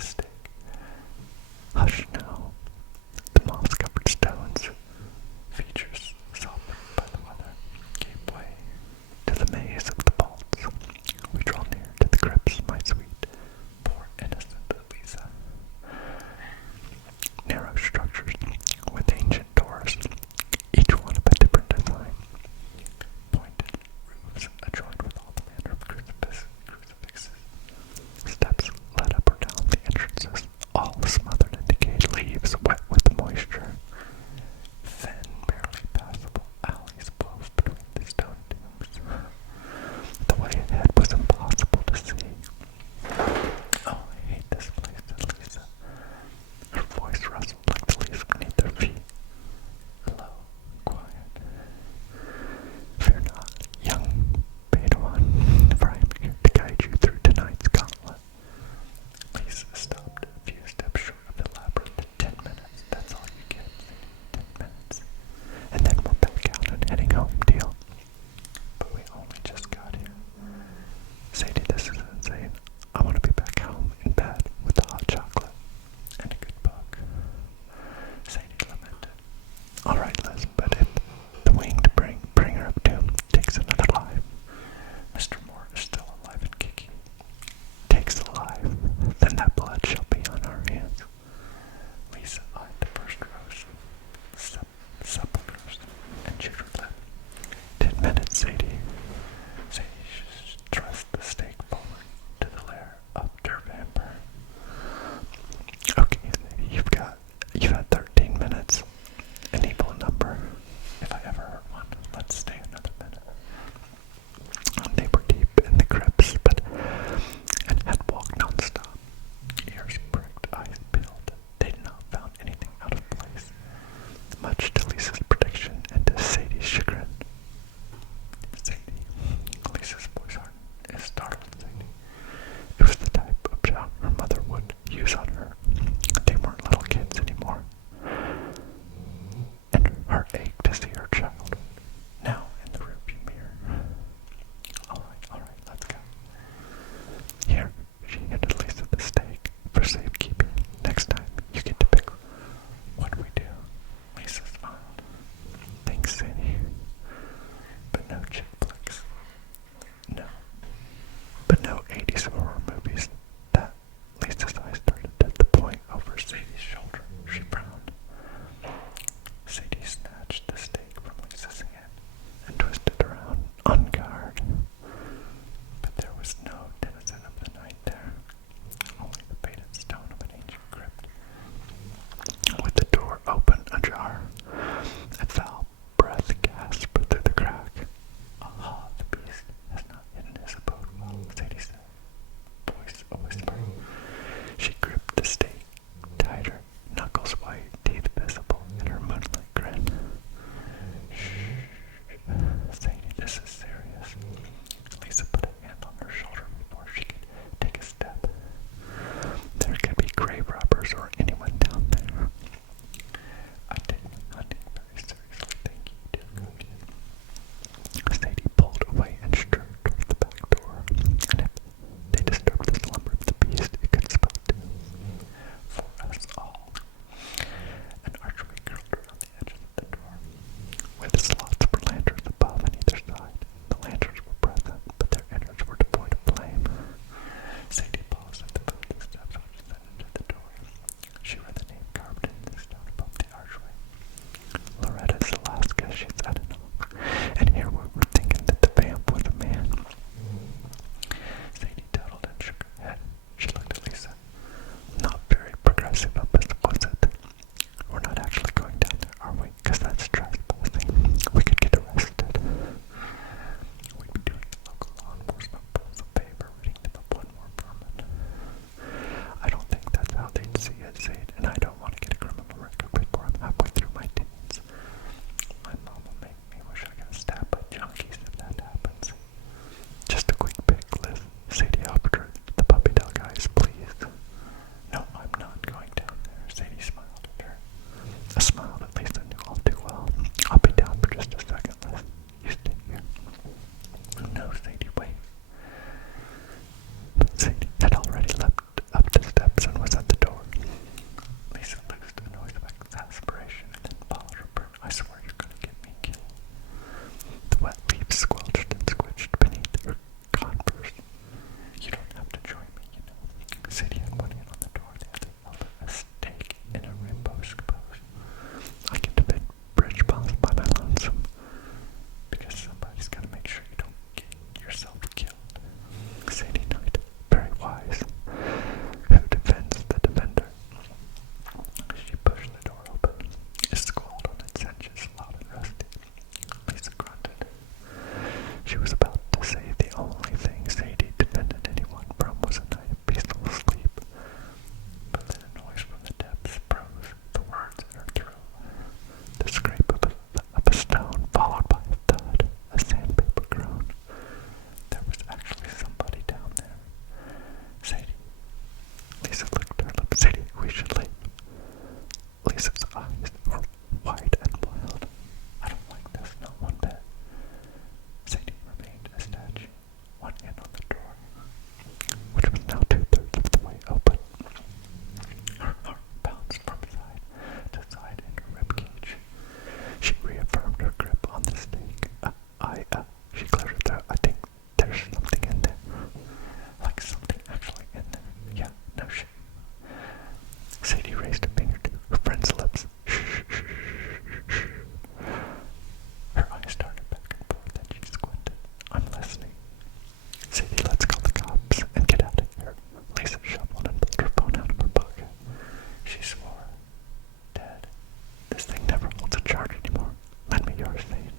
a stick. Hush now. The moss-covered stones, features softened by the weather, gave way to the maze of the vaults. We draw near to the crypts, my sweet, poor innocent Louisa. Narrow structures with ancient doors, each one of a different design. Pointed roofs adjoined with all manner of crucifixes. Steps led up or down the entrances, all smothered in decayed Sadie raised a finger to her friend's lips. Shh, shh, shh, shh. Her eyes darted back and forth and she squinted. I'm listening. Sadie, let's call the cops and get out of here. Lisa shuffled and pulled her phone out of her pocket. She swore. Dad, this thing never holds a charge anymore. Lend me yours, Sadie.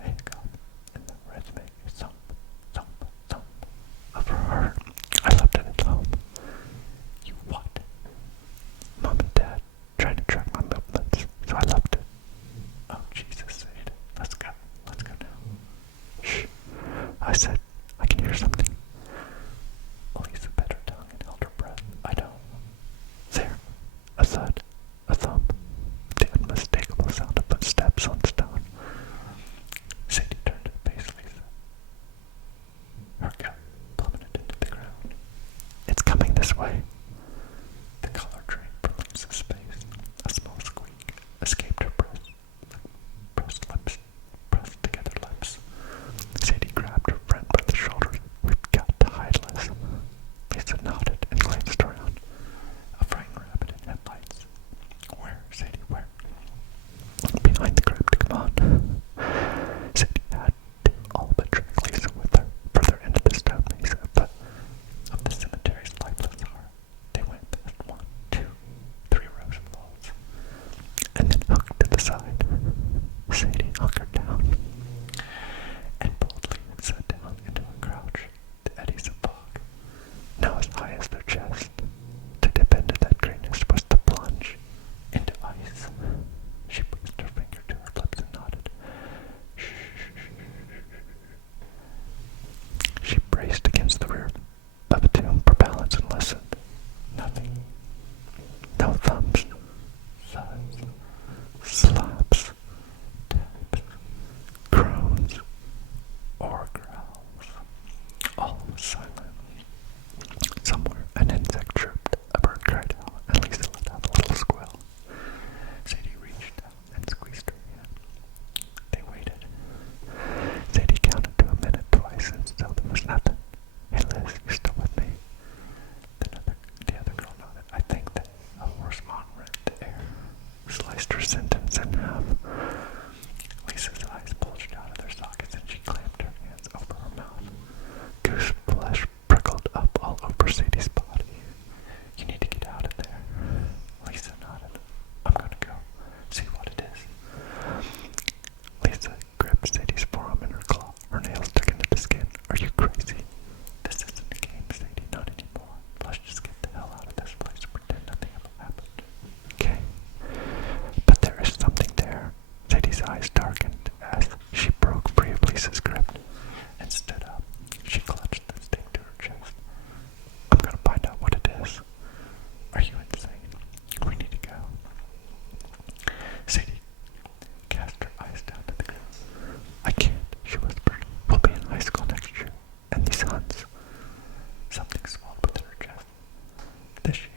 Hey, God, and the resume is thump, thump, thump of her heart. I left it at home. You what? Mom and Dad trying to track my movements, so I left it. Oh, Jesus, Sadie. Let's go. Let's go now. Shh. I said, I can hear something. Lisa bit her tongue and held her breath. I don't. There. A thud. A thump. The unmistakable sound of footsteps on stone. Sadie turned to face Lisa. Her gut plummeted into the ground. It's coming this way. The color drained from Lisa's face. A small squeak escaped her pressed lips, pressed together lips. Sadie grabbed her friend by the shoulders. We've got to hide, Liz. Lisa nodded and glanced around. A frightened rabbit in headlights. Where, Sadie, where? Behind the crypt, come on. Sadie had to all but drag Lisa with her further into the stone mesa of the cemetery's lifeless heart. They went past 1, 2, 3 rows of walls, and then hooked to the side. Sadie hunkered down and boldly sat down into a crouch. The eddies of fog, now as high as their chest. To dip into that greenness was to plunge into ice. She pressed her finger to her lips and nodded. Shh, shh, shh. She braced against the rear of a tomb for balance and listened. Nothing. No thumps, thuds, slaps, taps, groans, or growls. All was silent. Somewhere an insect chirped, a bird cried out, and Lisa let out a little squeal. Sadie reached out and squeezed her hand. They waited. Sadie counted to a minute twice, and still there was nothing. Hey Liz, you still with me? The other girl nodded. I think that a horse moth rent the air, sliced her sentence in half. Lisa's eyes bulged out of their sockets, and she clamped her hands over her mouth. Goose flesh prickled up all over Sadie's body. You need to get out of there. Lisa nodded. I'm gonna go see what it is. Lisa gripped Sadie's forearm in her claw. Her nails dug into the skin. Are you crazy? This isn't a game, Sadie. Not anymore. Let's just get the hell out of this place and pretend nothing ever happened. Okay. But there is something there. Sadie's eyes darkened as she broke free of Lisa's grip and stood up. She clutched the stick to her chest. I'm gonna find out what it is. Are you insane? We need to go. Sadie cast her eyes down to the ground. I can't, she whispered. We'll be in high school next year. And these hunts. Something swelled within her chest. This year.